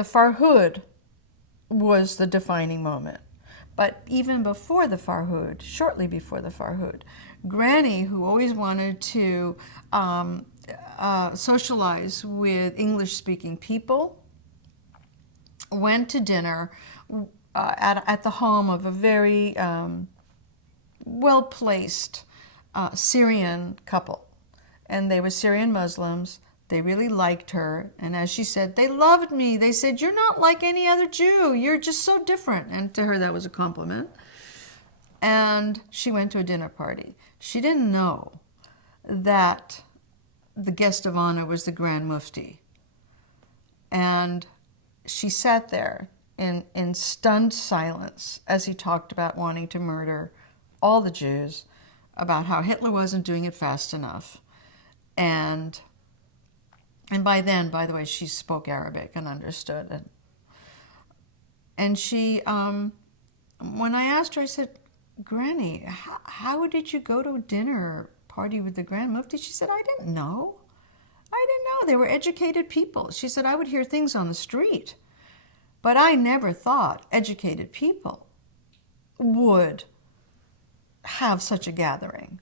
The Farhud was the defining moment. But even before the Farhud, shortly before the Farhud, Granny, who always wanted to socialize with English-speaking people, went to dinner at the home of a very well-placed Syrian couple. And they were Syrian Muslims. They really liked her. And as she said, they loved me. They said, "You're not like any other Jew. You're just so different." And to her, that was a compliment. And she went to a dinner party. She didn't know that the guest of honor was the Grand Mufti. And she sat there in stunned silence as he talked about wanting to murder all the Jews, about how Hitler wasn't doing it fast enough. And by then, by the way, she spoke Arabic and understood it. And she, when I asked her, I said, "Granny, how did you go to a dinner party with the Grand Mufti?" She said, "I didn't know. I didn't know. They were educated people." She said, "I would hear things on the street, but I never thought educated people would have such a gathering."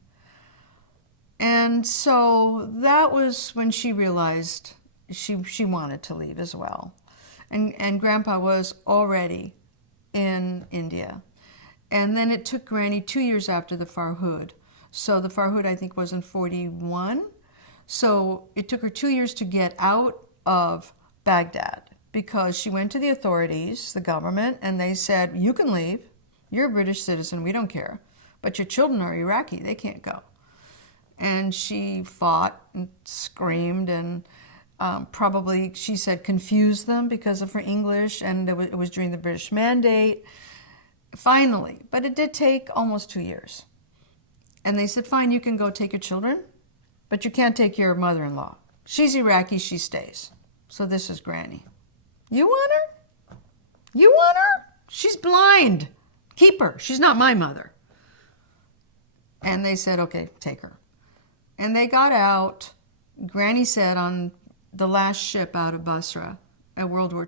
And so that was when she realized she wanted to leave as well. And Grandpa was already in India. And then it took Granny 2 years after the Farhud. So the Farhud, I think, was in 41. So it took her 2 years to get out of Baghdad because she went to the authorities, the government, and they said, "You can leave. You're a British citizen. We don't care. But your children are Iraqi. They can't go." And she fought and screamed and probably, she said, confused them because of her English, and it was during the British Mandate. Finally, but it did take almost 2 years. And they said, "Fine, you can go take your children, but you can't take your mother-in-law. She's Iraqi, she stays." So this is Granny. "You want her? You want her? She's blind. Keep her. She's not my mother." And they said, "Okay, take her." And they got out. Granny said on the last ship out of Basra at World War